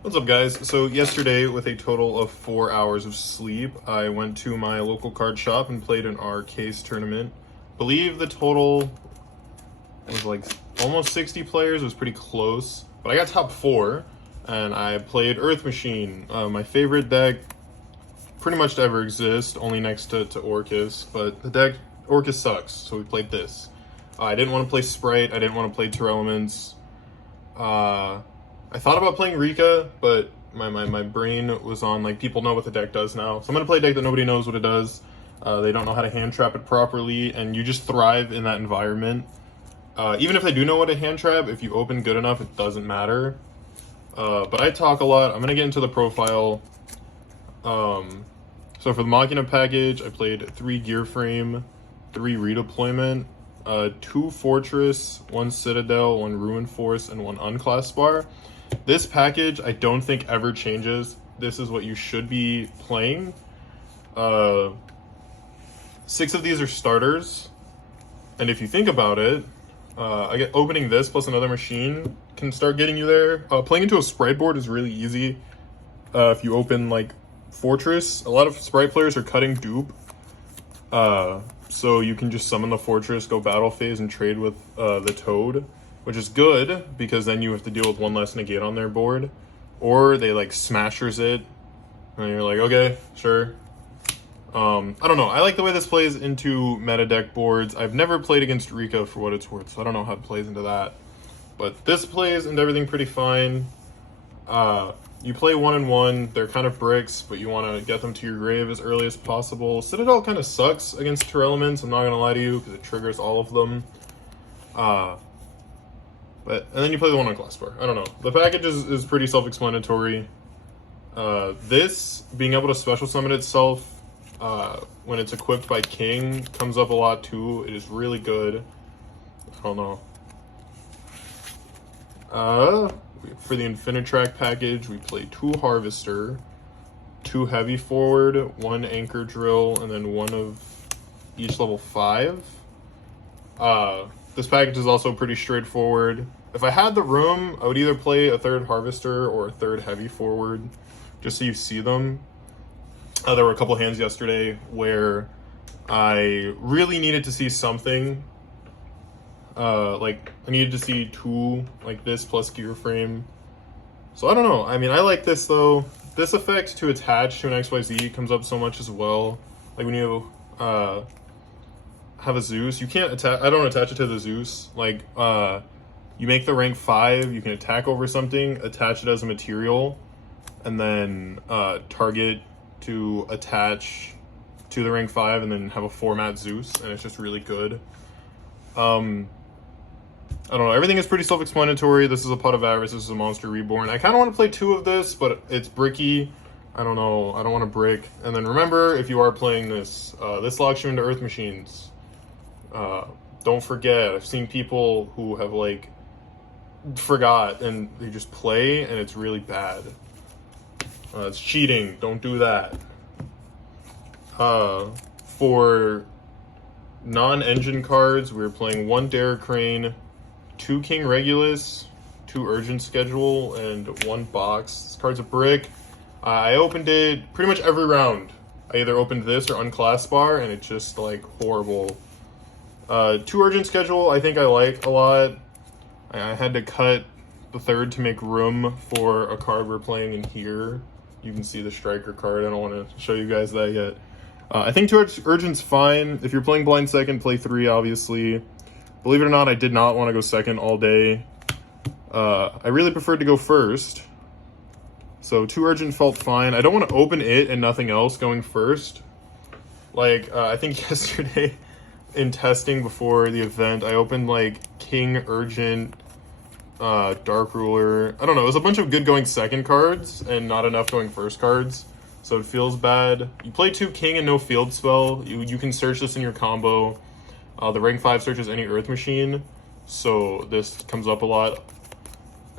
What's up, guys? So yesterday, with a total of 4 hours of sleep, I went to my local card shop and played an R-Case tournament. Believe the total was like almost 60 players. It was pretty close, but I got top 4, and I played Earth Machine, my favorite deck pretty much to ever exist, only next to Orcus, but the deck Orcus sucks, so we played this. I didn't want to play Sprite, I didn't want to play Two Elements. I thought about playing Rika, but my brain was on, like, people know what the deck does now. So I'm going to play a deck that nobody knows what it does. They don't know how to hand trap it properly, and you just thrive in that environment. Even if they do know what to hand trap, if you open good enough, it doesn't matter. But I talk a lot. I'm going to get into the profile. So for the Machina package, I played 3 Gear Frame, 3 Redeployment, 2 Fortress, 1 Citadel, 1 Ruin Force, and 1 Unclassed Bar. This package, I don't think ever changes. This is what you should be playing. 6 of these are starters. And if you think about it, opening this plus another machine can start getting you there. Playing into a Sprite board is really easy. If you open, like, Fortress, a lot of Sprite players are cutting dupe. So you can just summon the Fortress, go battle phase, and trade with the Toad, which is good, because then you have to deal with 1 less negate on their board. Or they, like, smashers it, and you're like, okay, sure. I don't know. I like the way this plays into meta deck boards. I've never played against Rika for what it's worth, so I don't know how it plays into that. But this plays into everything pretty fine. You play 1 and 1. They're kind of bricks, but you want to get them to your grave as early as possible. Citadel kind of sucks against Two Elements, I'm not going to lie to you, because it triggers all of them. And then you play the 1 on Class Bar. I don't know. The package is pretty self-explanatory. This, being able to special summon itself when it's equipped by King, comes up a lot too. It is really good. I don't know. For the Infinitrack package, we play 2 Harvester, 2 Heavy Forward, 1 Anchor Drill, and then 1 of each level 5. This package is also pretty straightforward. If I had the room, I would either play a 3rd Harvester or a 3rd Heavy Forward, just so you see them. There were a couple hands yesterday where I really needed to see something. Like, I needed to see 2 like this plus Gear Frame. So I don't know. I mean, I like this though. This effect to attach to an XYZ comes up so much as well. Like when you have a Zeus, you can't attach. I don't attach it to the Zeus. Like you make the rank 5, you can attack over something, attach it as a material, and then target to attach to the rank 5, and then have a format Zeus, and it's just really good. I don't know, everything is pretty self-explanatory. This is a Pot of Avarice, this is a Monster Reborn. I kind of want to play 2 of this, but it's bricky. I don't know, I don't want to brick. And then remember, if you are playing this, this locks you into Earth Machines. Don't forget, I've seen people who have, like, forgot, and they just play, and it's really bad. It's cheating, don't do that. For non-engine cards, we're playing 1 Derek Crane, 2 King Regulus, 2 Urgent Schedule, and 1 Box. This card's a brick. I opened it pretty much every round. I either opened this or Unclassed Bar, and it's just, like, horrible. 2 Urgent Schedule I think I like a lot. I had to cut the 3rd to make room for a card we're playing in here. You can see the Striker card. I don't want to show you guys that yet. I think 2 Urgent's fine. If you're playing blind second, play 3, obviously. Believe it or not, I did not want to go second all day. I really preferred to go first. So 2 Urgent felt fine. I don't want to open it and nothing else going first. Like, I think yesterday in testing before the event, I opened, like, King Urgent, Dark Ruler. I don't know, it was a bunch of good going second cards and not enough going first cards. So it feels bad. You play 2 King and no field spell. You can search this in your combo. The rank 5 searches any Earth Machine, so this comes up a lot.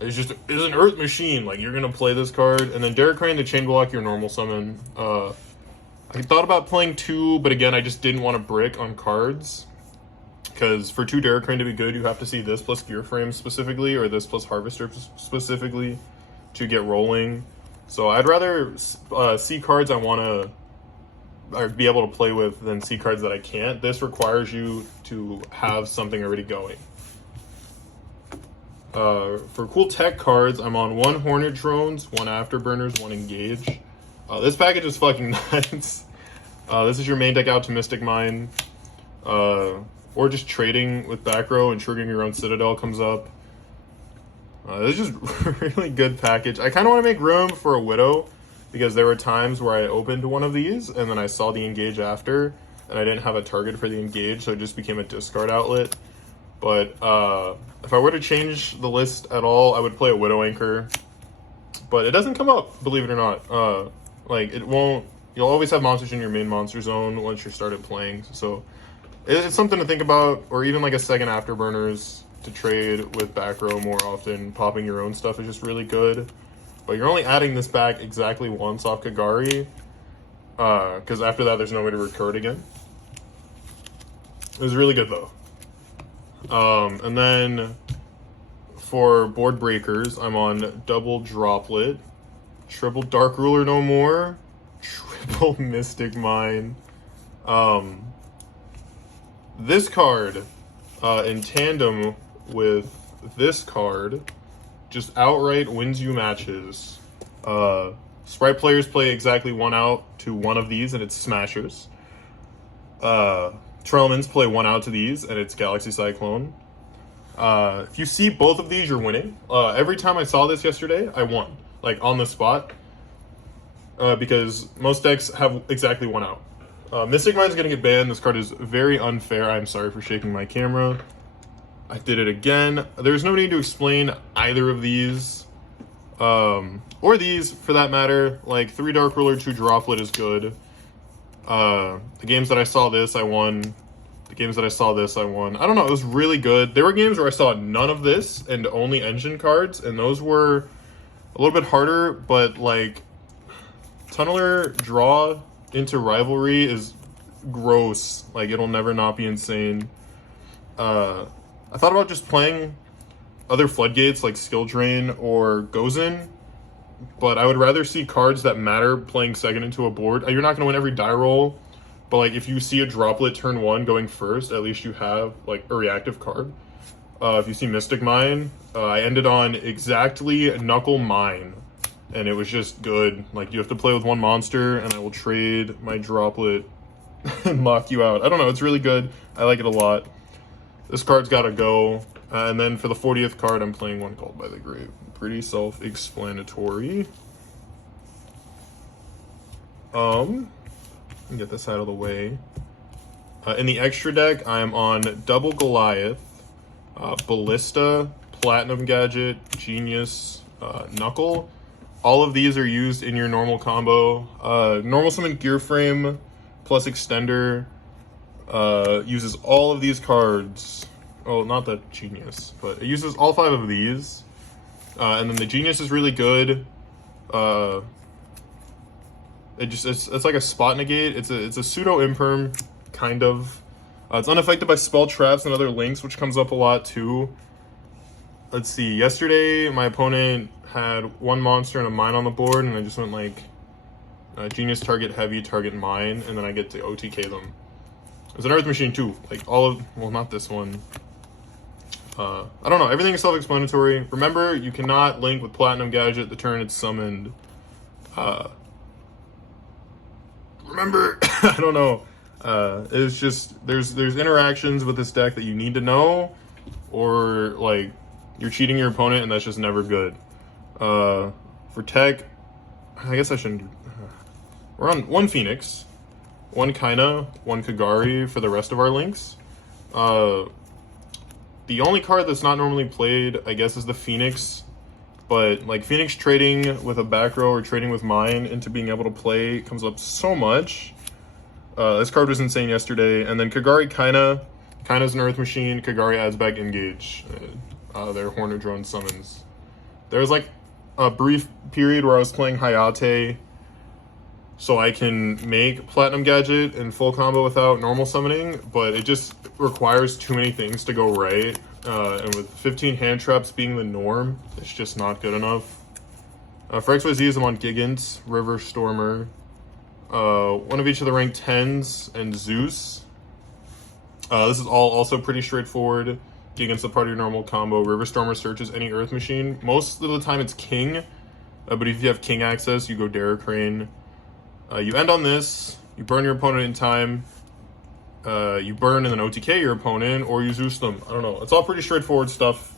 It's an Earth Machine, like, you're gonna play this card. And then Derek Crane to chain block your normal summon. I thought about playing 2, but again, I just didn't want to brick on cards. Because for 2 Derek Crane to be good, you have to see this plus Gear Frame specifically, or this plus Harvester specifically. to get rolling. So I'd rather see cards I want to or be able to play with than see cards that I can't. This requires you to have something already going. For cool tech cards, I'm on 1 Hornet Drones, 1 Afterburners, 1 Engage. This package is fucking nuts. This is your main deck out to Mystic Mine. Or just trading with back row and triggering your own Citadel comes up. This is just a really good package. I kind of want to make room for a Widow, because there were times where I opened one of these and then I saw the Engage after, and I didn't have a target for the Engage, so it just became a discard outlet. But if I were to change the list at all, I would play a Widow Anchor. But it doesn't come up, believe it or not. Like, it won't... You'll always have monsters in your main monster zone once you started playing. So it's something to think about, or even like a second Afterburners to trade with back row more often. Popping your own stuff is just really good. But you're only adding this back exactly once off Kagari, because after that there's no way to record again. It was really good though. And then for board breakers, I'm on double Droplet, triple Dark Ruler no more, triple Mystic Mine. This card, in tandem with this card, just outright wins you matches. Sprite players play exactly 1 out to 1 of these, and it's Smashers. Trellmans play 1 out to these, and it's Galaxy Cyclone. If you see both of these, you're winning. Every time I saw this yesterday, I won, like on the spot, because most decks have exactly 1 out. Mystic Mine's gonna get banned. This card is very unfair. I'm sorry for shaking my camera. I did it again. There's no need to explain either of these, or these for that matter. Like 3 Dark Ruler, 2 Droplet is good. The games that I saw this, I won. The games that I saw this, I won. I don't know, it was really good. There were games where I saw none of this and only engine cards, and those were a little bit harder, but like Tunneler draw into Rivalry is gross. Like, it'll never not be insane. I thought about just playing other Floodgates like Skill Drain or Gozen, but I would rather see cards that matter playing second into a board. You're not going to win every die roll, but like if you see a Droplet turn 1 going first, at least you have like a reactive card. If you see Mystic Mine, I ended on exactly Knuckle Mine, and it was just good. Like, you have to play with 1 monster, and I will trade my Droplet and lock you out. I don't know, it's really good. I like it a lot. This card's got to go. And then for the 40th card, I'm playing One Called by the Grave. Pretty self-explanatory. Let me get this out of the way. In the extra deck, I'm on Double Goliath, Ballista, Platinum Gadget, Genius, Knuckle. All of these are used in your normal combo. Normal Summon Gear Frame plus Extender uses all of these cards. Oh, not the Genius, but it uses all 5 of these. And then the Genius is really good. It's like a spot negate. It's a pseudo imperm, kind of. It's unaffected by spell traps and other links, which comes up a lot too. Let's see. Yesterday, my opponent had 1 monster and a mine on the board, and I just went like Genius target heavy, target mine, and then I get to OTK them. There's an Earth Machine too. Like all of, well, not this one. I don't know. Everything is self-explanatory. Remember, you cannot link with Platinum Gadget the turn it's summoned. Remember, I don't know. It's just there's interactions with this deck that you need to know, or like you're cheating your opponent, and that's just never good. For tech, I guess I shouldn't. We're on 1 Phoenix, 1 Kaina, 1 Kagari for the rest of our links. The only card that's not normally played, I guess, is the Phoenix. But like Phoenix trading with a back row or trading with mine into being able to play comes up so much. This card was insane yesterday. And then Kagari Kaina. Kaina's an Earth Machine. Kagari adds back Engage. Their Hornet Drone summons. There was like a brief period where I was playing Hayate so I can make Platinum Gadget in full combo without normal summoning, but it just requires too many things to go right. And with 15 hand traps being the norm, it's just not good enough. For XYZs, I'm on Gigant, River Stormer, one of each of the rank 10s, and Zeus. This is all also pretty straightforward. Gigant's a part of your normal combo. River Stormer searches any Earth Machine. Most of the time it's King, but if you have King access, you go Dare Crane. You end on this, you burn your opponent in time, you burn and then OTK your opponent, or you Zeus them. I don't know. It's all pretty straightforward stuff.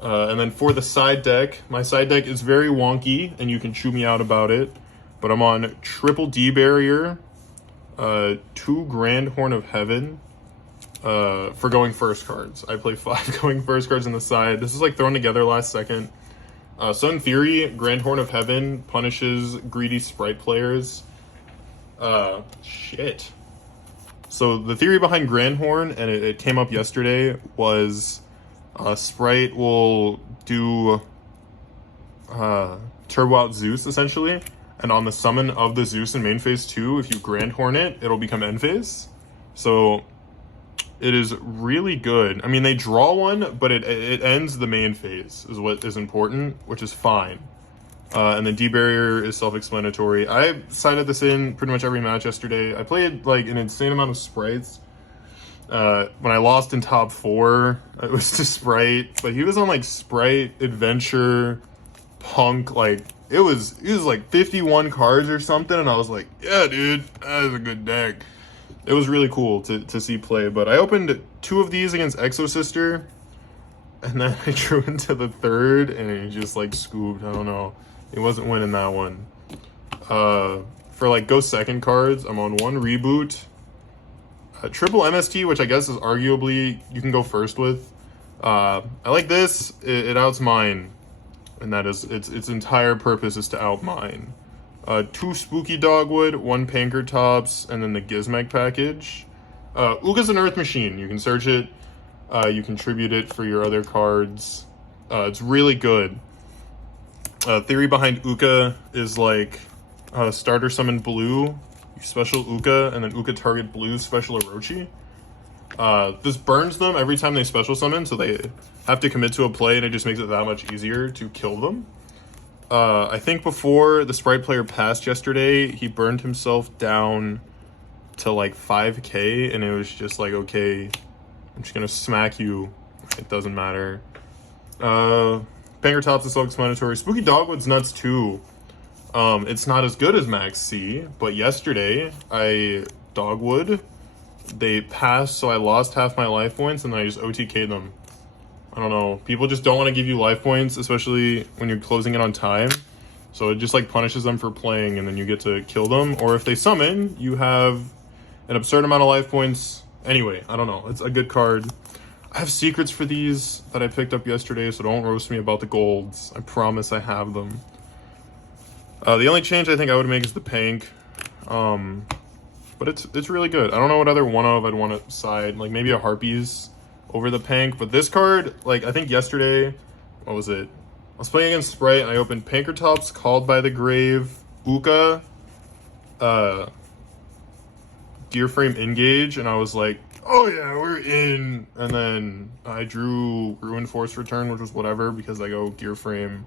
And then for the side deck, my side deck is very wonky, and you can chew me out about it. But I'm on Triple D Barrier, 2 Grand Horn of Heaven, for going first cards. I play 5 going first cards on the side. This is like thrown together last second. So in theory, Grand Horn of Heaven punishes greedy Sprite players. Shit. So the theory behind Grand Horn, and it came up yesterday, was Sprite will do Turbo Out Zeus, essentially. And on the summon of the Zeus in main phase 2, if you Grand Horn it, it'll become end phase. So it is really good. I mean, they draw one, but it ends the main phase is what is important, which is fine. And then D-Barrier is self-explanatory. I sided this in pretty much every match yesterday. I played like an insane amount of Sprites. When I lost in top 4, it was to Sprite, but he was on like Sprite, Adventure, Punk, like it was like 51 cards or something, and I was like, yeah, dude, that is a good deck. It was really cool to see play, but I opened 2 of these against Exosister, and then I drew into the 3rd, and he just like scooped. I don't know. He wasn't winning that one. For like go second cards, I'm on 1 Reboot, triple MST, which I guess is arguably you can go first with. I like this. It outs mine, and that is its entire purpose is to out mine. 2 Spooky Dogwood, 1 Panker Tops, and then the Gizmek package. Uga's an Earth Machine. You can search it. You contribute it for your other cards. It's really good. Theory behind Uka is like starter summon blue, you special Uka, and then Uka target blue special Orochi. This burns them every time they special summon, so they have to commit to a play, and it just makes it that much easier to kill them. I think before the Sprite player passed yesterday, he burned himself down to like 5k, and it was just like, okay, I'm just gonna smack you. It doesn't matter. Banger Tops is self-explanatory. Spooky Dogwood's nuts too. It's not as good as Max C, but yesterday I Dogwood. They passed, so I lost half my life points, and then I just OTK'd them. I don't know. People just don't want to give you life points, especially when you're closing it on time. So it just like punishes them for playing, and then you get to kill them. Or if they summon, you have an absurd amount of life points. Anyway, I don't know. It's a good card. I have secrets for these that I picked up yesterday, so don't roast me about the golds. I promise I have them. The only change I think I would make is the Pank. But it's really good. I don't know what other one of I'd want to side. Like maybe a Harpies over the Pank. But this card, like I think yesterday, what was it? I was playing against Sprite, and I opened Panker Tops, Called by the Grave, Uka, Gear Frame Engage, and I was like, oh yeah, we're in. And then I drew Ruin Force Return, which was whatever, because I go Gear Frame,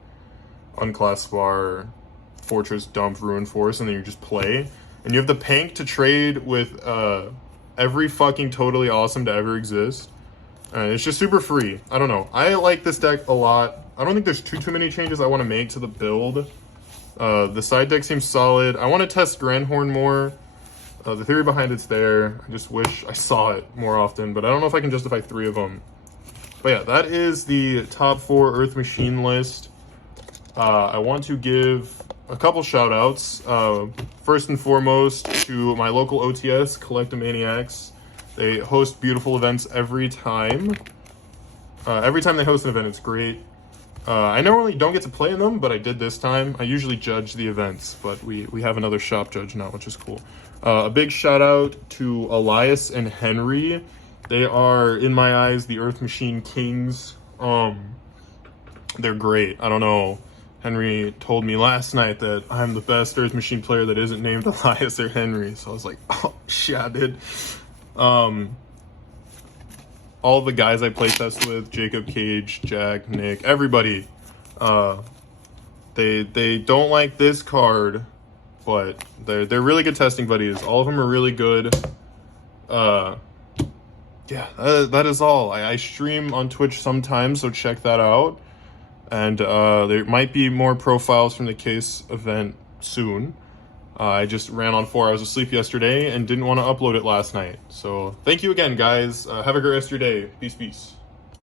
Unclass Bar, Fortress, Dump, Ruin Force, and then you just play. And you have the Pank to trade with every fucking totally awesome to ever exist. It's just super free. I don't know. I like this deck a lot. I don't think there's too many changes I want to make to the build. The side deck seems solid. I want to test Grandhorn more. The theory behind it's there. I just wish I saw it more often, but I don't know if I can justify 3 of them. But yeah, that is the top 4 Earth Machine list. I want to give a couple shout outs. First and foremost to my local OTS, Collectomaniacs. They host beautiful events every time. Every time they host an event, it's great. I normally don't get to play in them, but I did this time. I usually judge the events, but we have another shop judge now, which is cool. A big shout out to Elias and Henry. They are, in my eyes, the Earth Machine Kings. They're great. I don't know. Henry told me last night that I'm the best Earth Machine player that isn't named Elias or Henry. So I was like, oh, shit, I did. All the guys I playtest with, Jacob, Cage, Jack, Nick, everybody, They don't like this card, but they're really good testing buddies. All of them are really good. Yeah, that is all. I stream on Twitch sometimes, so check that out. And there might be more profiles from the case event soon. I just ran on 4 hours of sleep yesterday and didn't want to upload it last night. So thank you again, guys. Have a great rest of your day. Peace, peace.